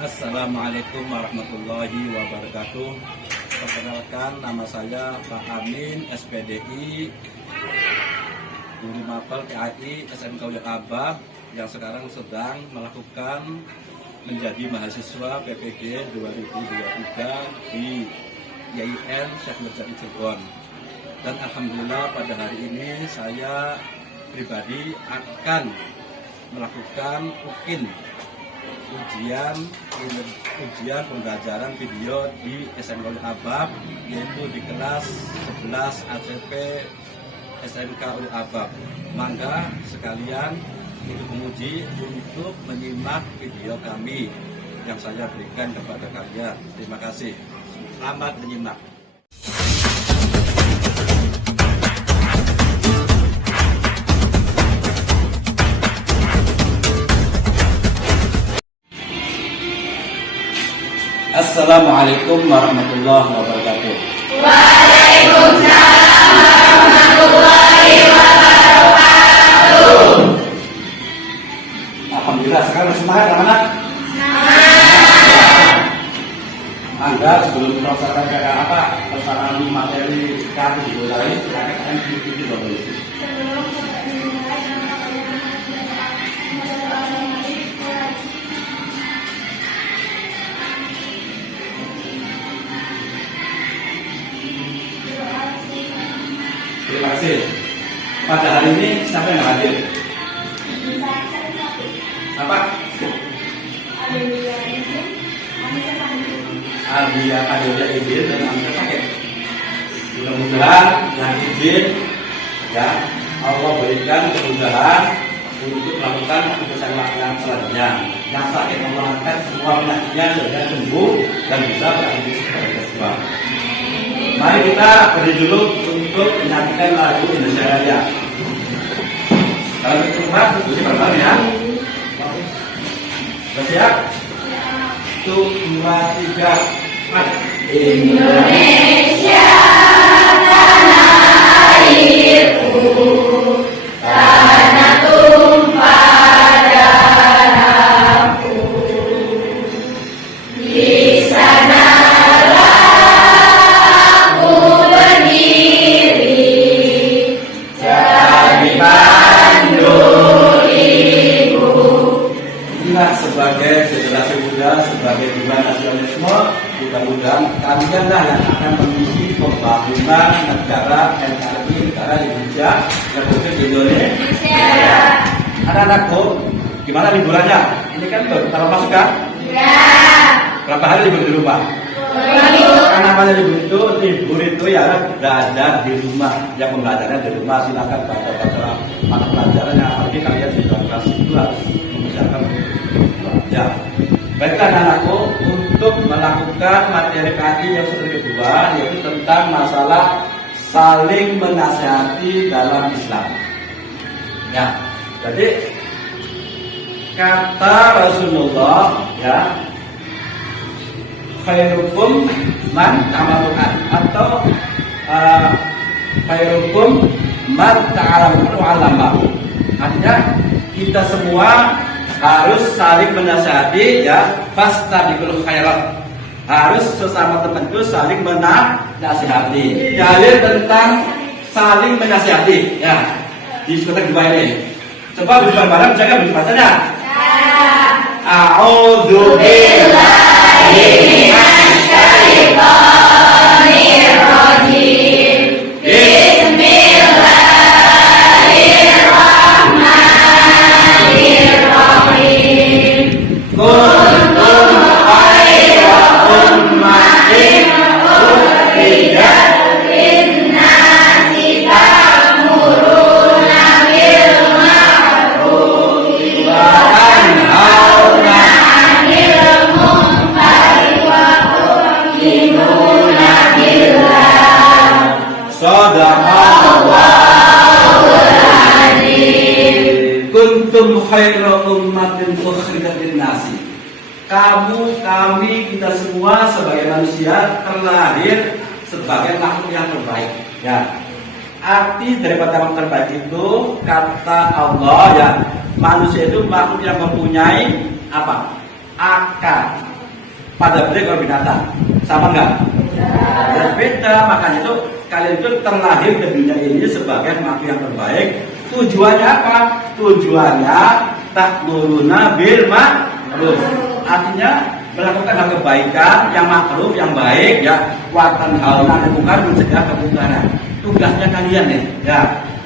Assalamualaikum warahmatullahi wabarakatuh. Perkenalkan, nama saya Pak Amin, SPDI, Guru Mapel PAI SMK Uli Abah, yang sekarang sedang melakukan menjadi mahasiswa PPG 2023 di YIN Syekh Nurjati Cirebon. Dan alhamdulillah pada hari ini saya pribadi akan melakukan ujian pembelajaran video di SMK Uli Abah, yaitu di kelas 11 ACP SMK Uli Abah. Mangga sekalian itu penguji untuk menyimak video kami yang saya berikan kepada kalian. Terima kasih. Selamat menyimak. Assalamualaikum warahmatullahi wabarakatuh. Waalaikumsalam warahmatullahi wabarakatuh. Alhamdulillah, sekarang semangat anak-anak. Anda sebelum melaksanakan pelaksanaan materi kami dimulai, silakan diikuti dulu. Terima kasih. Pada hari ini siapa yang hadir? Apa? Adia izin dan Amisa sakit. Mudah-mudahan yang izin, ya Allah berikan kemudahan untuk melakukan keputusan yang selanjutnya. Yang sakit Allah angkat semua penyakitnya sehingga sembuh dan bisa beraktivitas seperti semua. Mari kita beri dulu untuk menyanyikan lagu Indonesia Raya. Kalau kita rumah, itu bareng ya. Siap? 1, 2, 3, 4. Indonesia tanah airku, tanah tumpah darahku. Di sana aku berdiri, jadi pandu ibu. Inilah sebagai generasi muda, sebagai jiwa nasionalisme, mudah-mudahan kalianlah yang akan mengisi pembangunan negara NKRI, negara Indonesia, Republik Indonesia. Anak-anakku, gimana liburannya? Ini kan kalau masuk kan? Ya. Berapa hari libur di rumah? Kenapa libur itu ya belajar di rumah. Yang pembelajarannya di rumah, silakan baca mata pelajarannya. Apalagi kalian sudah kelas 12 mempersiapkan ya. Baiklah anak-anakku, untuk melakukan materi pagi yang kedua, yaitu tentang masalah saling menasihati dalam Islam. Ya, jadi kata Rasulullah, ya, khairukum man ta'amalukan, atau khairukum man ta'alamu. Artinya kita semua harus saling menasihati, ya, fastabiqul khairat. Harus sesama teman itu saling menasihati. Dalil tentang saling menasihati, ya, disebutkan dua ini. Coba bareng-bareng, jangan berbacanya. A'udzu billahi minasy syaithanir rajim. Bismillahirrahmanirrahim. Kuntum khairu ummatin ukhrijat lin-nasi ta'muruna bil ma'ruf wa tanhauna 'anil munkar wa tu'minuna billah. Shadaqallahul azim. Kuntum khairu ummatin ukhrijat lin-nasi. Kami, kita semua sebagai manusia terlahir sebagai makhluk yang terbaik. Ya, arti daripada makhluk terbaik itu kata Allah, ya, manusia itu makhluk yang mempunyai apa? Akal, pada berik kalau binatang, sama enggak? Ya beda, makanya itu kalian itu terlahir ke dunia ini sebagai makhluk yang terbaik. Tujuannya apa? Tujuannya ta'muruna bil ma'ruf. Artinya melakukan hal kebaikan yang ma'ruf, yang baik ya. Wa tanhauna 'anil munkar, mencegah kemungkaran. Tugasnya kalian ya.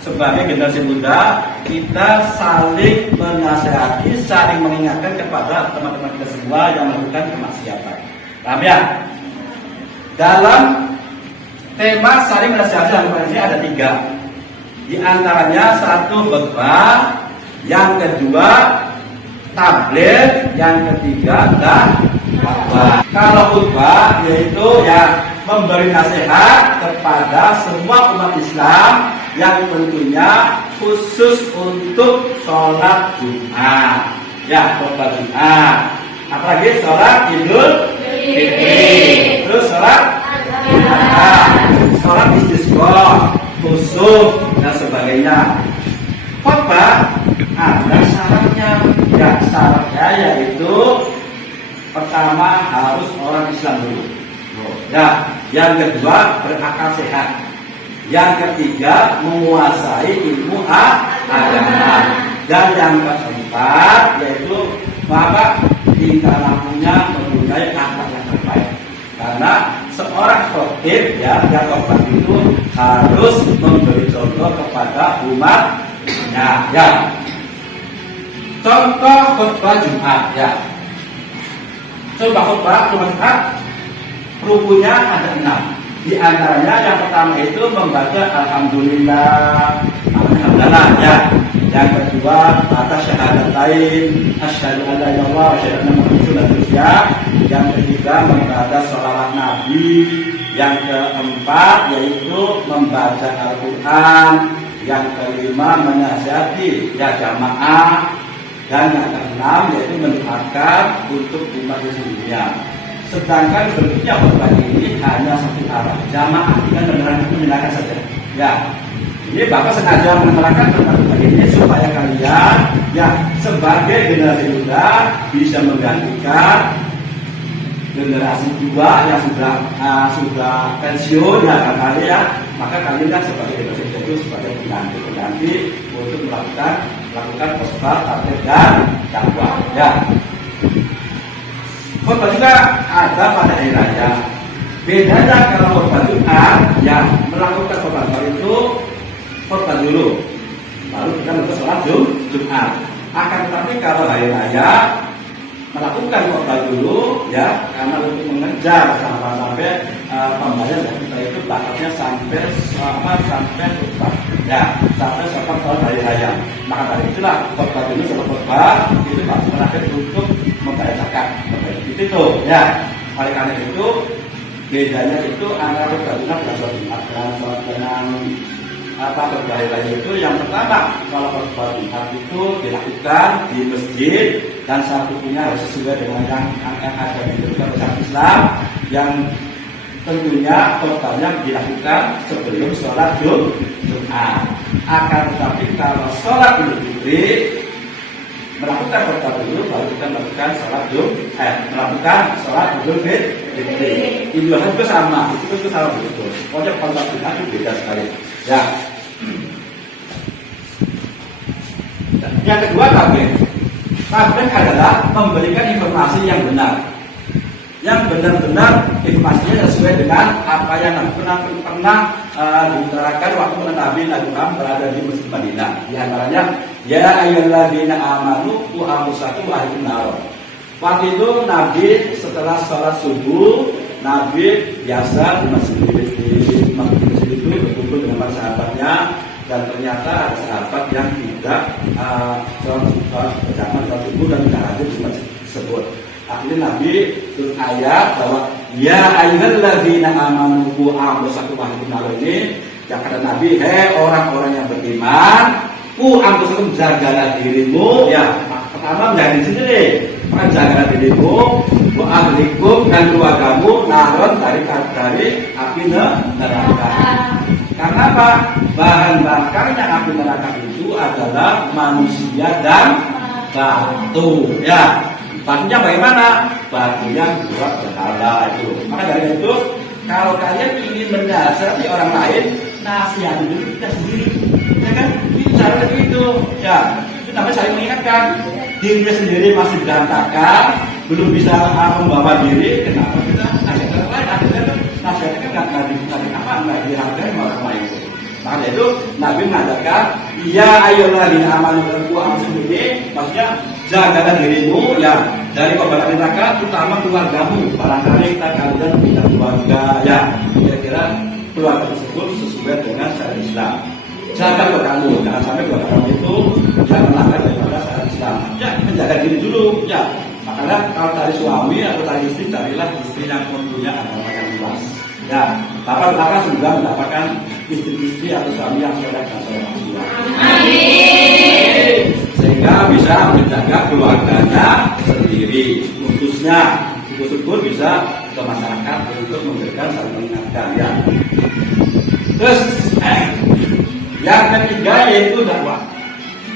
Sebagai generasi muda, kita saling menasihati, saling mengingatkan kepada teman-teman kita semua yang melakukan kemaksiatan. Paham ya? Dalam tema saling menasihati dalam ini ada 3. Di antaranya 1 khutbah, yang kedua tabligh, yang ketiga dakwah. Kalau khutbah yaitu ya memberi nasihat kepada semua umat Islam yang tentunya khusus untuk sholat Jumat. Ya, khutbah Jumat. Apalagi sholat Idul Fitri. Terus sholat sholat istisqa, khusuf dan sebagainya. Khutbah ada syaratnya. Ya, syaratnya yaitu pertama harus orang Islam dulu. Ya, yang kedua berakal sehat. Yang ketiga menguasai ilmu agama. Dan yang keempat yaitu bapak tingkah lakunya mempunyai akhlak yang terbaik. Karena seorang khotib ya yang khotbah itu harus memberi contoh kepada umatnya. Ya. Contoh khutbah Jumat ya. Coba khutbah Jumat rukunnya ada 6. Di antaranya yang pertama itu membaca alhamdulillah, alhamdulillah ya. Yang kedua atas syahadatain, asyhadu an la ilaha illallah wa asyhadu anna muhammadan rasulullah. Yang ketiga membaca sholawat Nabi. Yang keempat yaitu membaca Al-Quran. Yang kelima menasihati ya jamaah. Dan yang keenam yaitu mendoakan untuk umat dunia. Sedangkan bentuknya khutbah ini hanya satu arah, jamaah dengan mendengarkan saja. Ya, ini Bapak sengaja menerangkan khutbah ini supaya kalian ya sebagai generasi muda bisa menggantikan generasi tua yang sudah pensiun ya kali ya. Maka kalian sebagai generasi muda itu sebagai pengganti untuk melakukan khutbah, tabligh dan dakwah. Ya. Khutbah juga ada pada hari raya. Bedanya kalau khutbah Jumat yang melakukan khutbah itu khutbah dulu, baru kita melakukan sholat Jumat. Akan tetapi kalau hari raya melakukan khutbah dulu ya, karena untuk mengejar sampai pembayaran kita itu batasnya sampai khutbah ya, sampai sholat hari raya. Maka dari itulah khutbah dulu setelah khutbah itu baru terakhir untuk membayar zakat. Itu ya, oleh karena itu bedanya itu antara khutbah Jumat dan sholat Jumat. Dan sholat dengan khutbah hari itu yang pertama, kalau khutbah Jumat itu dilakukan di masjid dan satunya harus sesuai dengan yang ada di dalam Islam, yang tentunya khutbahnya dilakukan sebelum sholat Jumat. Akan tetapi kalau sholat Idul Fitri melakukan khutbah dulu, baru kita melakukan melakukan sholat Idul Fitri. Idul Adha itu sama, itu sama betul. Pokoknya khutbah Jumat itu beda sekali. Ya. Yang kedua tabligh. Tabligh adalah memberikan informasi yang benar. Yang benar-benar informasinya sesuai dengan apa yang pernah diutarakan waktu Nabi Muhammad berada di Mesir Madinah. Di antaranya, ya ayyuhalladzina amanu qu anfusakum wa ahlikum nar. Waktu itu Nabi setelah sholat subuh, Nabi biasa di masjid itu berkumpul dengan para sahabatnya, dan ternyata ada sahabat yang tidak sholat berjamaah sholat subuh dan tidak hadir di masjid tersebut. Akhirnya Nabi turun ayat bahwa ya ayyuhalladzina amanu qu anfusakum wa ahlikum nar ini, yang kata Nabi, hei orang-orang yang beriman, qu anfusakum, jagalah dirimu ya. Pertama menjaga diri sendiri, maka jagalah dirimu, wa ahlikum dan keluargamu naron dari api neraka. Karena apa? Bahan bakarnya api neraka itu adalah manusia dan batu ya. Batunya bagaimana? batu yang buat berhala itu. Maka dari itu, kalau kalian ingin menasihati orang lain, nasihati dulu kita sendiri, ya kan? Itu cara itu, ya. Itu namanya saling mengingatkan. Dirinya sendiri masih berantakan, belum bisa membawa diri, kenapa kita nasihati orang lain? Akhirnya kan nasihatnya kan nggak dihargai orang lain. Maka itu Nabi mengatakan, ya ayyuhalladzina amanu qu anfusakum, maksudnya jagalah dirimu ya dari kobaran neraka, terutama keluargamu. Barangkali kita kalian punya keluarga ya, kira-kira keluarga tersebut sesuai dengan syariat Islam. Jaga keluargamu, jangan sampai keluarga kamu itu yang melanggar daripada syariat Islam. Ya, menjaga diri dulu ya. Makanya kalau cari suami atau cari istri, carilah istri yang mempunyai agama yang luas. Ya, bapak sudah mendapatkan istri-istri atau suami yang soleh dan soleh Rasulullah. Sehingga bisa menjaga keluarganya sendiri, khususnya syukur bisa ke masyarakat untuk memberikan saling mengingatkan ya. Terus yang ketiga yaitu dakwah.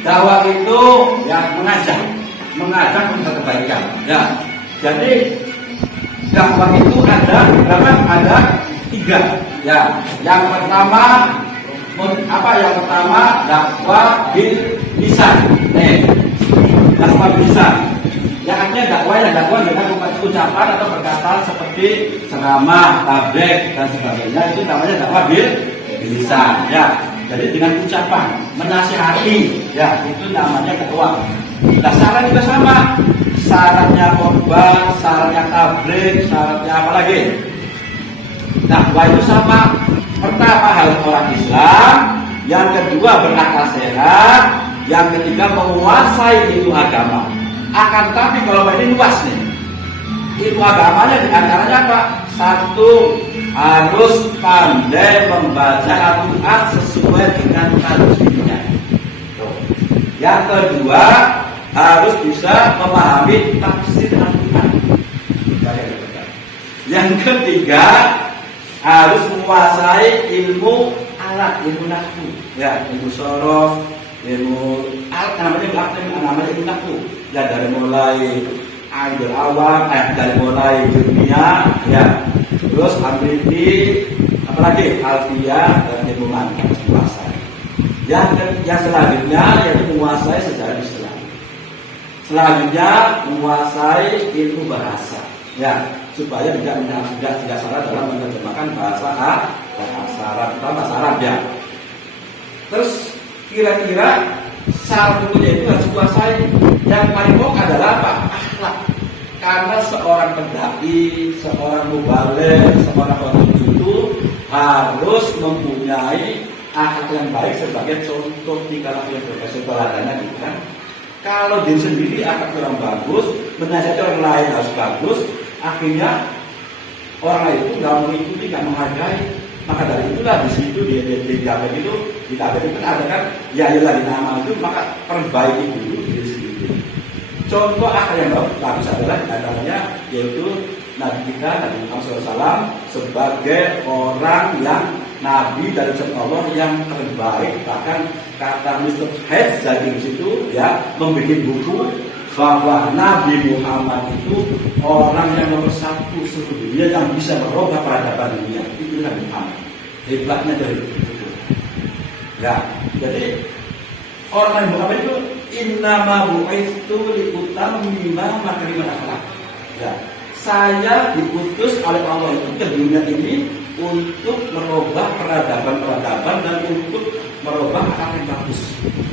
Dakwah itu ya mengajak untuk kebaikan. Ya, jadi dakwah itu ada berapa? Ada 3. Ya, yang pertama Yang pertama dakwah bil lisan. Dakwah bil lisan. Yang artinya dakwah dengan ucapan atau perkataan seperti ceramah, tabligh dan sebagainya, itu namanya dakwah bil lisan. Ya, jadi dengan ucapan menasihati, ya itu namanya dakwah. Nah, syarat juga sama. Syaratnya khotbah, syaratnya tabligh, syaratnya apa lagi? Dakwah itu sama. Pertama harus orang Islam, yang kedua berakal sehat, yang ketiga menguasai ilmu agama. Akan tapi kalau ini luas nih, ilmu agamanya diantaranya apa? 1, harus pandai membaca Al-Quran sesuai dengan kasusnya. Yang kedua harus bisa memahami tafsir Al-Quran. Yang ketiga harus menguasai ilmu alat, ilmu nahwu, ya, ilmu sorof, ilmu alat namanya ilmu nahwu. Ya, dari mulai aidul awam, dari mulai dunia, ya, terus amriti, apalagi alfiyah dan ilmu manhaj menguasai. Yang selanjutnya yaitu menguasai sejarah Islam. Selanjutnya menguasai ilmu bahasa, ya, supaya tidak salah dalam menerjemahkan bahasa Arab ya. Terus kira-kira syarat itu harus kuasai. Yang paling pokok adalah apa? Akhlak. Karena seorang pendai, seorang mubaligh, seorang orang itu harus mempunyai akhlak yang baik sebagai contoh di kalangan profesi teladannya gitu kan. Kalau diri sendiri akhlak kurang bagus, menasihati orang lain harus bagus, akhirnya orang itu nggak mengikuti, nggak menghargai. Maka dari itulah di situ di tabel itu ada kan ya lagi nama itu, maka perbaiki dulu diri sendiri. Contoh akal yang bagus adalah antaranya yaitu Nabi kita Nabi Muhammad SAW sebagai orang yang Nabi dari Allah yang terbaik. Bahkan kata Mr. Hedge dari situ ya membuat buku bahwa Nabi Muhammad itu orang yang nomor 1 seluruh dunia yang bisa merubah peradaban dunia. Itu Nabi Muhammad. Hebatnya dari itu. Ya, jadi orang Nabi Muhammad itu innama bu'itsu liutammima makarimal akhlaq. Ya, saya diutus oleh Allah itu ke dunia ini untuk merubah peradaban dan untuk merubah akhlak yang bagus,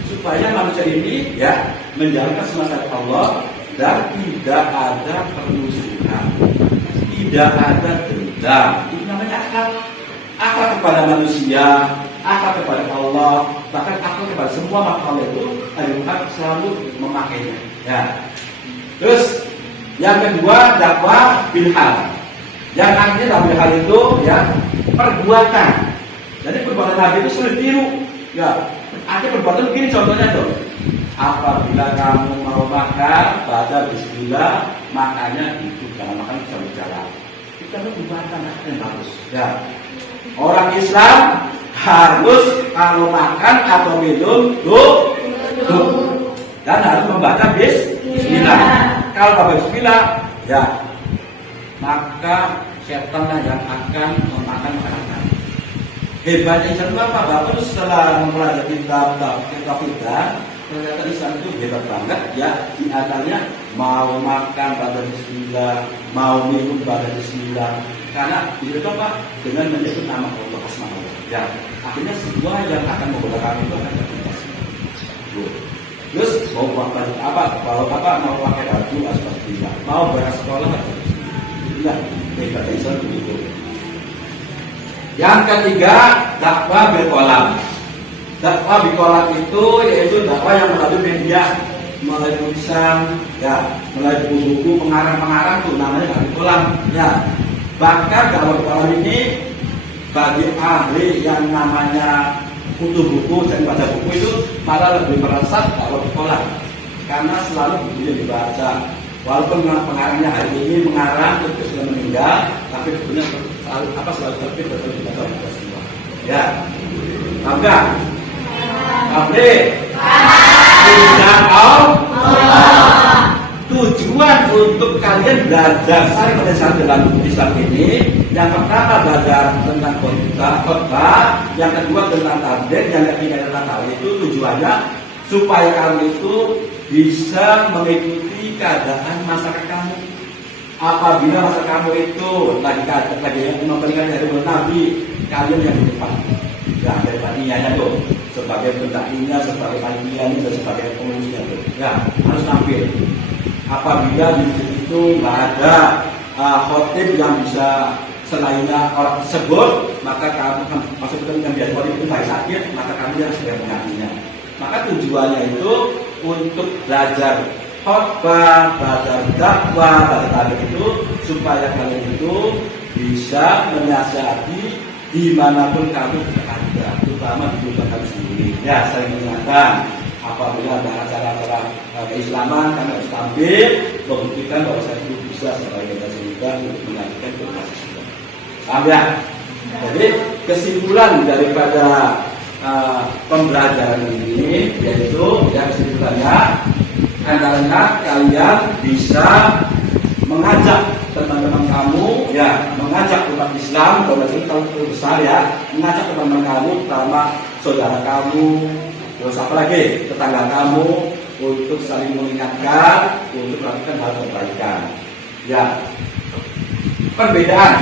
supaya manusia ini ya menjalankan semua syariat Allah dan tidak ada permusuhan, tidak ada dendam. Itu namanya akhlak kepada manusia, akhlak kepada Allah, bahkan akhlak kepada semua makhluk itu Al-Quran selalu memakainya. Ya. Terus yang kedua dakwah bil hal. Yang artinya dakwah bil hal itu ya perbuatan. Jadi perbuatan Nabi itu sulit tiru. Ya, artinya perbuatan begini contohnya tuh. Apabila kamu mau makan, baca bismillah, makanya itu jangan makan bisa berjalan. Itu kan perbuatan yang bagus. Ya. Orang Islam harus kalau makan atau minum duduk dan harus membaca bismillah. Kalau baca bismillah, ya maka setanlah yang akan memakan makanan. Hebatnya Islam itu apa? Bapak setelah mempelajari kitab kita, ternyata Islam itu hebat banget ya. Di antaranya mau makan pada bismillah, mau minum pada bismillah. Karena itu apa? Dengan menyebut nama Allah Asmaul. Ya, akhirnya semua yang akan menggunakan itu akan terbatas. Terus mau pakai apa? Kalau apa mau pakai baju asmaulillah, mau berangkat sekolah bismillah. Hebatnya Islam begitu. Yang ketiga, dakwah bil qalam. Dakwah bil qalam itu yaitu dakwah yang melalui media, melalui tulisan, ya, melalui buku-buku pengarang-pengarang tuh namanya dakwah bil qalam. Ya, bahkan dakwah bil qalam ini bagi ahli yang namanya kutu buku dan baca buku itu malah lebih merasa dakwah bil qalam karena selalu bukunya dibaca. Walaupun pengarangnya hari ini mengarang terus sudah meninggal, tapi bukunya selalu terbit betul dibaca semua. Ya, enggak? Tidak tujuan untuk kalian belajar saya dalam Islam ini, yang pertama belajar tentang khotbah, yang kedua tentang tabligh, yang ketiga tentang tauhid. Itu tujuannya supaya kamu itu bisa mengikuti keadaan masyarakat kamu. Apabila masyarakat kamu itu lagi yang memberikan dari Nabi, kalian yang di depan. Ya, dari panitianya tuh, sebagai pendakinya, sebagai panitianya, dan sebagai pengurusnya tuh. Ya, harus tampil. Apabila di situ nggak ada khotib yang bisa selainnya orang tersebut, maka kamu maksudnya yang biasa khotib itu baik sakit, maka kami harus sebagai penggantinya. Maka tujuannya itu untuk belajar khotbah, belajar dakwah, belajar tabligh itu supaya kalian itu bisa menasihati dimanapun kamu berada, terutama di kehidupan kamu sendiri. Ya, saya mengingatkan apabila ada acara-acara keislaman, kami harus tampil membuktikan bahwa saya itu bisa sebagai generasi muda untuk melanjutkan generasi muda. Paham ya? Jadi kesimpulan daripada pembelajaran ini yaitu yang kesimpulannya antaranya kalian bisa mengajak teman-teman kamu, ya, mengajak umat Islam, kalau itu besar ya, mengajak teman-teman kamu, terutama saudara kamu, terus apa lagi, tetangga kamu, untuk saling mengingatkan, untuk melakukan hal kebaikan. Ya, perbedaan.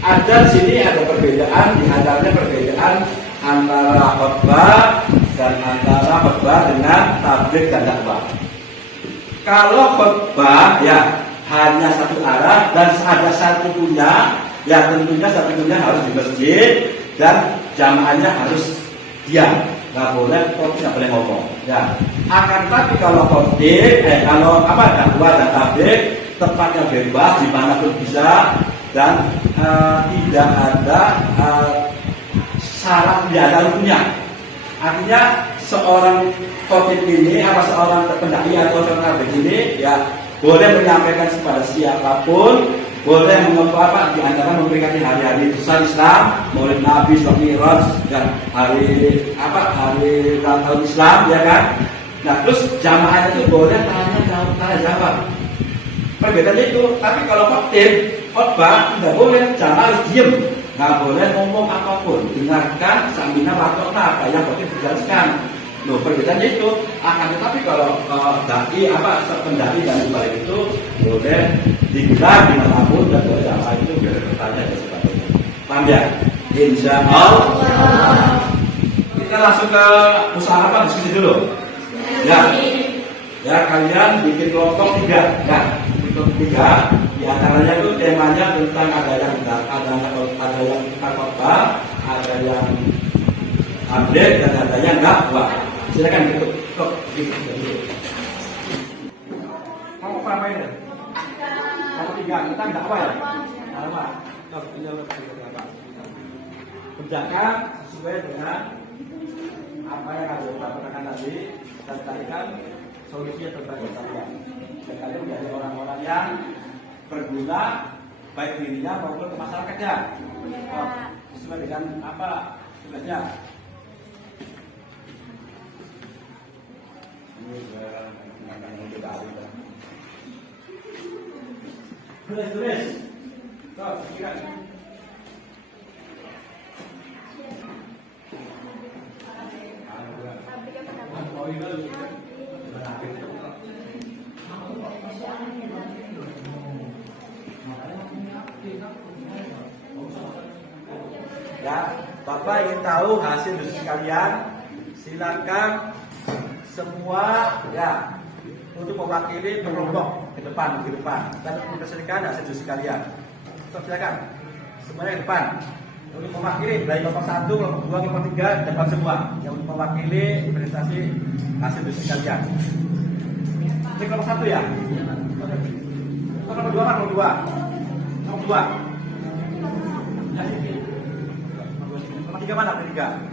Ada di sini ada perbedaan, di antaranya perbedaan antara khotbah dan antara khotbah dengan tabligh dan dakwah. Kalau khotbah ya hanya satu arah dan ada satu punya, ya tentunya satu punya harus di masjid dan jamaahnya harus diam, nggak boleh ngomong. Ya, akan tapi kalau khotib, kalau dakwah dan tabligh tempatnya bebas dimanapun bisa dan tidak ada syarat tidak ada rukunnya. Artinya seorang khotib ini seorang pendaki atau seorang tabligh ini ya boleh menyampaikan kepada siapapun, boleh di antara memperingati hari-hari besar Islam, Maulid Nabi, Mi'raj dan hari ulang tahun Islam, ya kan? Nah, terus jamaahnya itu boleh tanya jawab. Perbedaannya itu, tapi kalau khotbah tidak boleh, jamaah harus diem, nggak boleh ngomong apapun, dengarkan samina waktunya apa yang khotib dijelaskan. Loh, perbedaannya itu akan tetapi kalau pendaki dan balik itu boleh digelar dimanapun dan boleh jamaah itu boleh bertanya dan sebagainya. Paham ya? Insya Allah. Kita langsung ke musyawarah diskusi dulu. Ya, kalian bikin kelompok 3. Ya, kelompok 3. Di antaranya itu temanya tentang ada yang khotbah, ada yang tabligh dan ada yang dakwah. Silakan gitu. Mau apa ini? Kalau 3 kita dakwah ya. Dakwah. Kerjakan sesuai dengan apa yang ada dilakukan tadi dan carikan solusi yang terbaik kalian. Dan kalian menjadi orang-orang yang berguna baik dirinya maupun ke masyarakatnya. Sesuai dengan apa tugasnya. Tulis. Tuh, pikiran. Ya, Bapak ingin tahu hasil diskusi kalian? Silakan semua ya untuk mewakili kelompok ke depan dan mempresentasikan hasil diskusi kalian. Silakan semuanya ke depan untuk mewakili dari kelompok 1, kelompok 2, kelompok 3 depan semua yang untuk mewakili presentasi hasil diskusi kalian. Ini kelompok 1 ya? Kelompok 2 kan kelompok 2. Kelompok 2. Ya, sini. Kelompok 3 mana? Kelompok 3.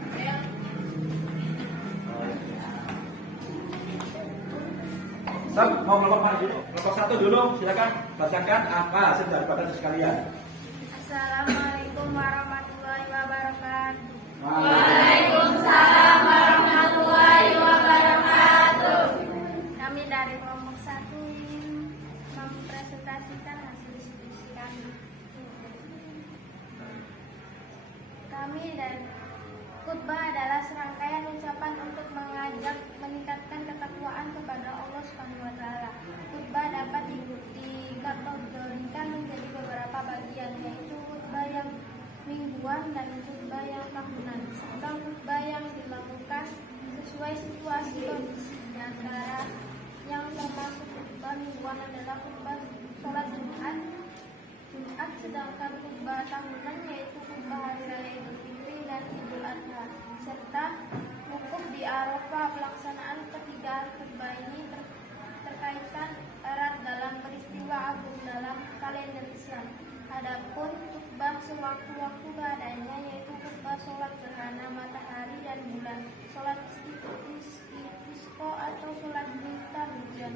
Mau kelompok mana dulu? Kelompok 1 dulu, silakan bacakan apa hasil daripada diskusi kalian. Assalamualaikum warahmatullahi wabarakatuh. Waalaikumsalam warahmatullahi wabarakatuh. Kami dari kelompok 1 ingin mempresentasikan hasil diskusi kami. Kami dari khutbah adalah serangkaian ucapan untuk mengajak meningkatkan ketakwaan kepada Allah Subhanahu wa taala. Khutbah dapat dikategorikan menjadi beberapa bagian, yaitu khutbah yang mingguan dan khutbah yang tahunan. Serta khutbah yang dilakukan sesuai situasi kondisi. Di antara yang termasuk khutbah mingguan adalah khutbah sholat Jumat, sedangkan khutbah tahunan yaitu khutbah hari raya Idul Fitri dan Idul Adha, serta wukuf di Arafah. Pelaksanaan ketiga khutbah ini terkaitkan erat dalam peristiwa agung dalam kalender Islam. Adapun khutbah sewaktu-waktu keadaannya yaitu khutbah sholat gerhana matahari dan bulan, sholat istisqa atau sholat minta hujan,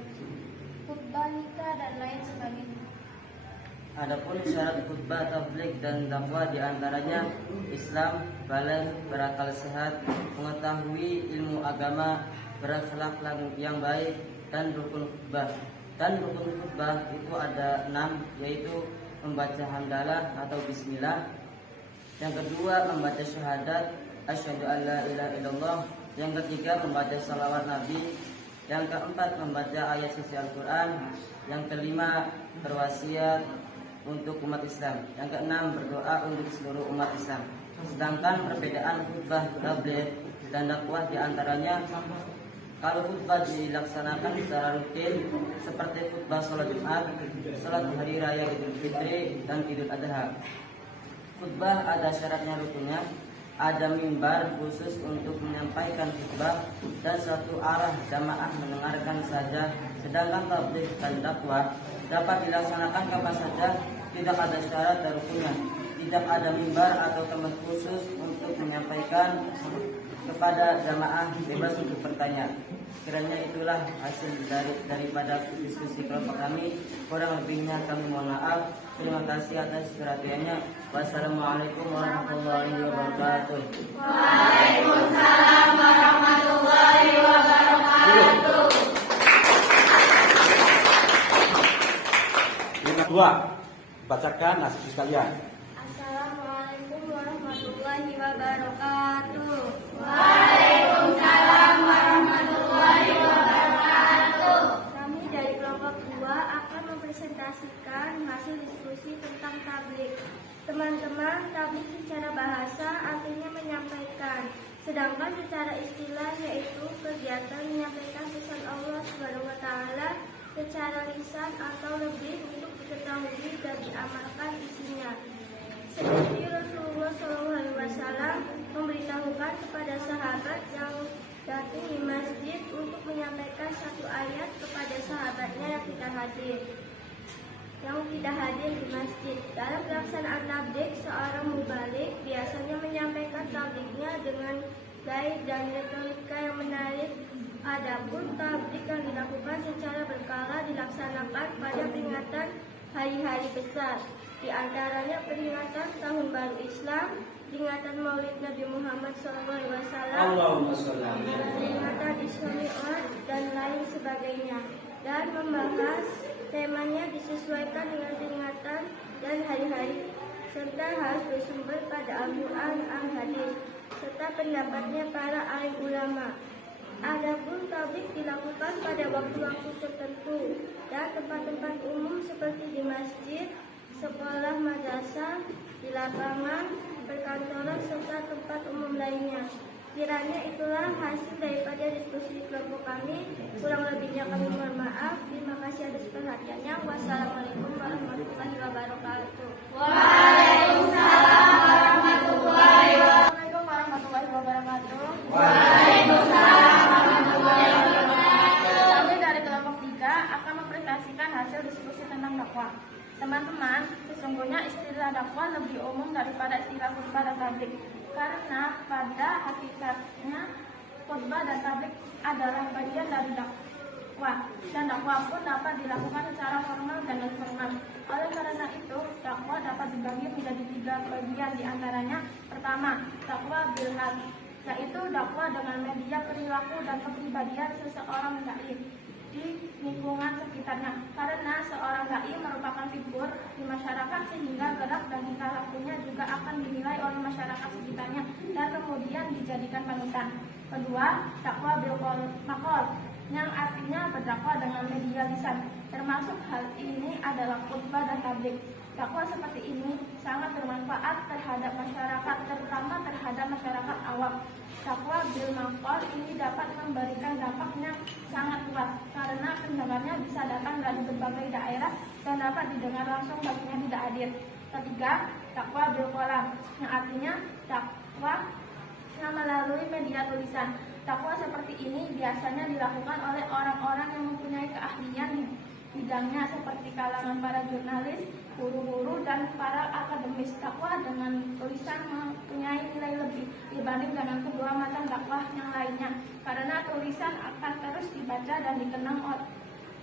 khutbah nikah dan lain sebagainya. Adapun syarat khutbah tabligh dan dakwah diantaranya Islam, baligh, berakal sehat, mengetahui ilmu agama, berakhlak yang baik, dan rukun khutbah. Dan rukun khutbah itu ada 6, yaitu membaca hamdalah atau bismillah. Yang kedua membaca syahadat asyhadu an la ilaha illallah. Yang ketiga membaca salawat Nabi. Yang keempat membaca ayat suci Al-Quran. Yang kelima berwasiat untuk umat Islam. Yang keenam berdoa untuk seluruh umat Islam. Sedangkan perbedaan khutbah tabligh dan dakwah diantaranya, kalau khutbah dilaksanakan secara rutin seperti khutbah sholat Jumat, sholat hari raya Idul Fitri dan Idul Adha. Khutbah ada syaratnya rukunnya, ada mimbar khusus untuk menyampaikan khutbah dan satu arah jamaah mendengarkan saja. Sedangkan tabligh dan dakwah dapat dilaksanakan kapan saja, tidak ada syarat dan rukunnya, tidak ada mimbar atau tempat khusus untuk menyampaikan kepada jamaah, bebas untuk bertanya. Kiranya itulah hasil daripada diskusi kelompok kami. Kurang lebihnya kami mohon maaf. Terima kasih atas perhatiannya. Wassalamualaikum warahmatullahi wabarakatuh. Waalaikumsalam warahmatullahi wabarakatuh. Yang kedua, bacakan hasil diskusi kalian. Assalamualaikum warahmatullahi wabarakatuh. Waalaikumsalam warahmatullahi wabarakatuh. Kami dari kelompok 2 akan mempresentasikan hasil diskusi tentang tabligh. Teman-teman, tabligh secara bahasa artinya menyampaikan, sedangkan secara istilah yaitu kegiatan menyampaikan pesan Allah Subhanahu wa taala secara lisan atau lebih untuk diketahui dan diamalkan isinya. Seperti Rasulullah SAW memberitahukan kepada sahabat yang datang di masjid untuk menyampaikan satu ayat kepada sahabatnya yang tidak hadir di masjid. Dalam pelaksanaan tabligh, seorang mubaligh biasanya menyampaikan tablighnya dengan gaya dan retorika yang menarik. Adapun tabligh yang dilakukan secara berkala dilaksanakan pada peringatan hari-hari besar, di antaranya peringatan Tahun Baru Islam, peringatan Maulid Nabi Muhammad SAW, peringatan Isra Mi'raj dan lain sebagainya, dan membahas temanya disesuaikan dengan peringatan dan hari-hari serta harus bersumber pada Al-Quran dan hadis, serta pendapatnya para alim ulama. Adapun tabligh dilakukan pada waktu-waktu tertentu dan tempat-tempat umum seperti di masjid, sekolah, madrasah, di lapangan, perkantoran, serta tempat umum lainnya. Kiranya itulah hasil daripada diskusi kelompok kami. Kurang lebihnya kami mohon maaf. Terima kasih atas perhatiannya. Wassalamualaikum warahmatullahi wabarakatuh. Waalaikumsalam warahmatullahi wabarakatuh. Assalamualaikum warahmatullahi wabarakatuh. Waalaikumsalam warahmatullahi wabarakatuh. Kami dari kelompok 3 akan mempresentasikan hasil diskusi tentang dakwah. Teman-teman, sesungguhnya istilah dakwah lebih umum daripada istilah khutbah dan tabligh. Karena pada hakikatnya khutbah dan tabligh adalah bagian dari dakwah, dan dakwah pun dapat dilakukan secara formal dan informal. Oleh karena itu, dakwah dapat dibagi menjadi 3 bagian, diantaranya pertama, dakwah bil hal, yaitu dakwah dengan media perilaku dan kepribadian seseorang dai di lingkungan sekitarnya, karena seorang dai merupakan figur di masyarakat sehingga gerak dan tingkah lakunya juga akan dinilai oleh masyarakat sekitarnya dan kemudian dijadikan panutan. Kedua, dakwah bil maqal, yang artinya berdakwah dengan media lisan. Termasuk hal ini adalah khutbah dan tabligh. Dakwah seperti ini sangat bermanfaat terhadap masyarakat, terutama terhadap masyarakat awam. Dakwah bil maqal ini dapat memberikan dampaknya sangat luas karena pendengarnya bisa datang dari berbagai daerah dan dapat didengar langsung baginya tidak hadir. Ketiga, dakwah bil qalam, yang artinya dakwah yang melalui media tulisan. Dakwah seperti ini biasanya dilakukan oleh orang-orang yang mempunyai keahlian di bidangnya seperti kalangan para jurnalis, guru-guru, dan para akademis. Dakwah dengan tulisan mempunyai nilai lebih dibanding dengan kedua macam dakwah yang lainnya, karena tulisan akan terus dibaca dan dikenang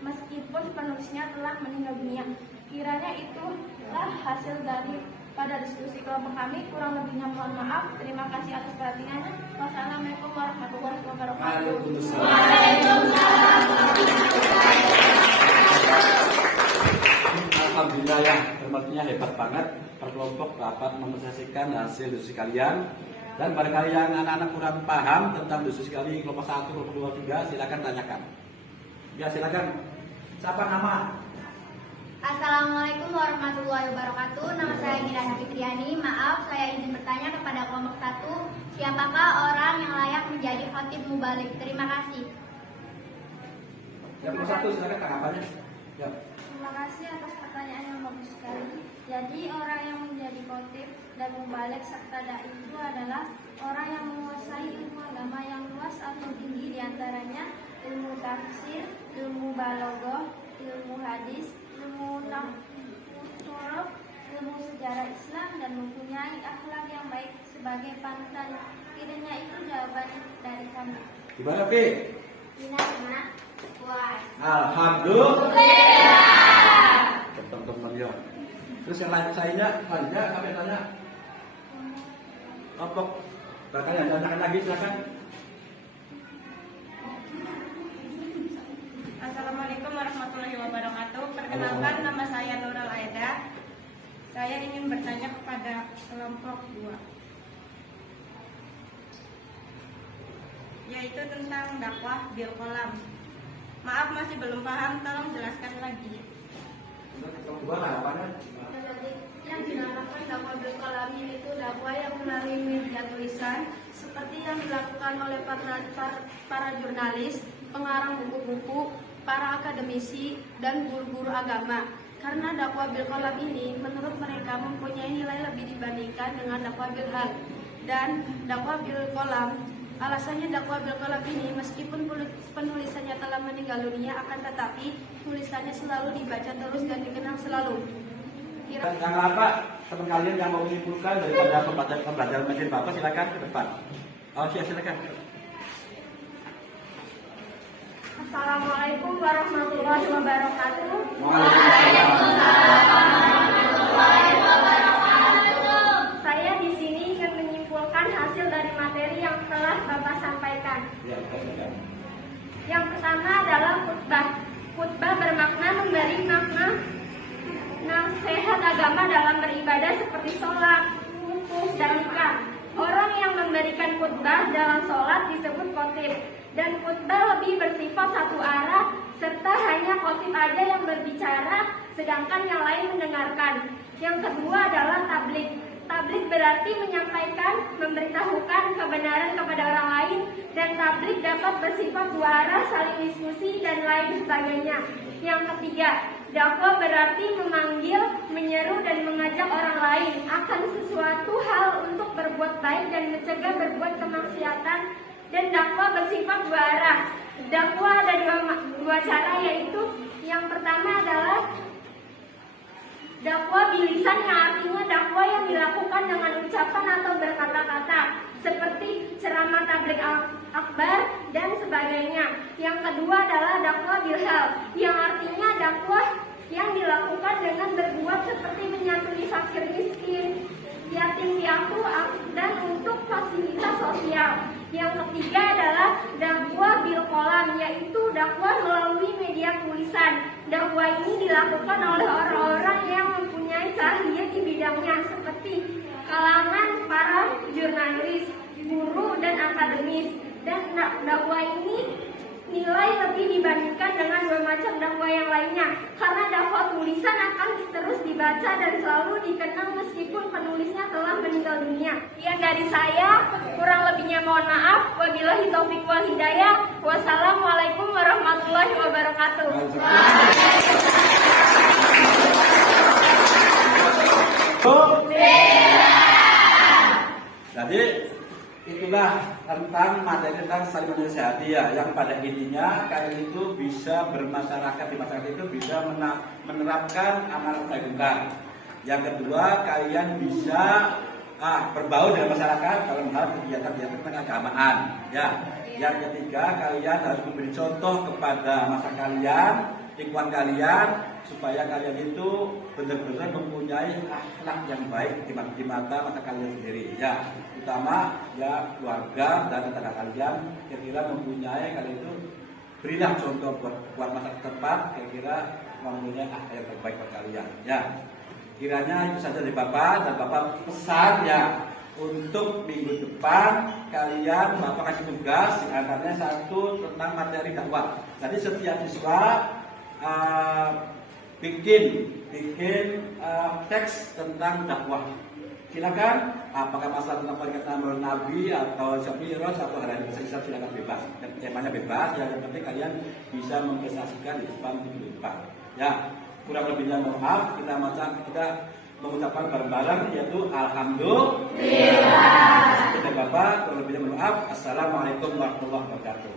meskipun penulisnya telah meninggal dunia. Kiranya itulah hasil dari pada diskusi kelompok kami. Kurang lebihnya mohon maaf. Terima kasih atas perhatiannya. Wassalamualaikum warahmatullahi wabarakatuh. Alhamdulillah ya, termasuknya hebat banget. Perkelompok dapat mempresentasikan hasil diskusi kalian. Dan barangkali yang anak-anak kurang paham tentang diskusi kali kelompok 1, kelompok 2, 3, silakan tanyakan. Ya silakan. Siapa nama? Assalamualaikum warahmatullahi wabarakatuh. Nama saya Gilang Fitriani. Maaf, saya izin bertanya kepada kelompok 1, siapakah orang yang layak menjadi khatib mubalik? Terima kasih. Yang kelompok 1 silakan tanggapannya. Ya. Terima kasih atas pertanyaan yang bagus sekali. Jadi orang yang menjadi khatib dan mubalik serta dai itu adalah orang yang menguasai ilmu agama yang luas atau tinggi, diantaranya ilmu tafsir, ilmu balaghah, ilmu hadis, ilmu nahwu, ilmu sejarah Islam, dan mempunyai akhlak yang baik sebagai panutan. Kiranya itu jawaban dari kami. Gimana, Fi? Gimana? Puas. Alhamdulillah. Teman-teman ya. Terus yang lain lainnya kami tanya. Kelompok bertanya, tanyakan lagi silakan. Assalamualaikum warahmatullahi wabarakatuh. Perkenalkan, nama saya Nurul Aida. Saya ingin bertanya kepada kelompok 2, yaitu tentang dakwah bil qalam. Maaf, masih belum paham, tolong jelaskan lagi. Kelompok 2 tanggapannya. Yang dinamakan dakwah bil qalam itu dakwah yang melalui media tulisan seperti yang dilakukan oleh para jurnalis, pengarang buku-buku, para akademisi, dan guru-guru agama. Karena dakwah bil qalam ini menurut mereka mempunyai nilai lebih dibandingkan dengan dakwah bil hal. Dan dakwah bil qalam, alasannya dakwah bil qalam ini meskipun penulisannya telah meninggal dunia, akan tetapi tulisannya selalu dibaca terus dan dikenang selalu. Dan yang apa teman kalian yang mau menyimpulkan daripada pembelajaran materi Bapak silakan ke depan. Oh, silakan. Assalamualaikum warahmatullahi wabarakatuh. Saya di sini ingin menyimpulkan hasil dari materi yang telah Bapak sampaikan. Yang pertama adalah khutbah. Khutbah bermakna memberi makna nasihat agama dalam beribadah seperti sholat, wukuf, dan nikah. Orang yang memberikan khutbah dalam sholat disebut khotib, dan khutbah lebih bersifat satu arah, serta hanya khotib aja yang berbicara, sedangkan yang lain mendengarkan. Yang kedua adalah tabligh. Tabligh berarti menyampaikan, memberitahukan kebenaran kepada orang lain, dan tabligh dapat bersifat dua arah, saling diskusi, dan lain sebagainya. Yang ketiga, dakwah berarti memanggil, menyeru, dan mengajak orang lain akan sesuatu hal untuk berbuat baik dan mencegah berbuat kemaksiatan. Dan dakwah bersifat dua arah. Dakwah ada dua cara, yaitu yang pertama adalah dakwah bilisan, yang artinya dakwah yang dilakukan dengan ucapan atau berkata-kata, seperti ceramah tabligh akbar dan sebagainya. Yang kedua adalah dakwah bilhal, yang artinya dakwah yang dilakukan dengan berbuat seperti menyantuni fakir miskin, yatim piatu, dan untuk fasilitas sosial. Yang ketiga adalah dakwah bil qalam, yaitu dakwah melalui media tulisan. Dakwah ini dilakukan oleh orang-orang yang mempunyai keahlian di bidangnya, seperti kalangan para jurnalis, guru, dan akademis. Dan dakwah ini nilai lebih dibandingkan dengan dua macam dakwah yang lainnya, karena dakwah tulisan akan terus dibaca dan selalu dikenang meskipun penulisnya telah meninggal dunia. Sekian dari saya, kurang lebihnya mohon maaf. Wabillahi taufiq wal hidayah. Wassalamualaikum warahmatullahi wabarakatuh. Jadi itulah tentang materi tentang saling menasihati ya, yang pada intinya kalian itu bisa bermasyarakat di masyarakat itu bisa menerapkan amanat kebajikan. Yang kedua, kalian bisa berbaur dengan masyarakat dalam hal kegiatan-kegiatan keagamaan ya. Yang ketiga, kalian harus memberi contoh kepada masa kalian, lingkungan kalian, supaya kalian itu benar-benar mempunyai akhlak yang baik di mata masa kalian sendiri ya, utama ya keluarga dan tetangga kalian. Kira-kira mempunyai kalian itu berilah contoh buat masa depan, kira-kira mempunyai akhlak yang terbaik buat kalian ya. Kiranya itu saja dari Bapak, dan Bapak pesan ya untuk minggu depan kalian Bapak kasih tugas, antaranya satu tentang materi dakwah. Jadi setiap siswa bikin teks tentang dakwah. Silakan, apakah masalah tentang perkataan Nabi atau Syafi'irot atau hari bisa silakan bebas. Temanya bebas, yang penting kalian bisa mempresentasikan di depan minggu depan. Ya, kurang lebihnya maaf, kita mengucapkan bareng-bareng yaitu alhamdulillah. Bapak, kurang lebihnya maaf. Assalamualaikum warahmatullahi wabarakatuh.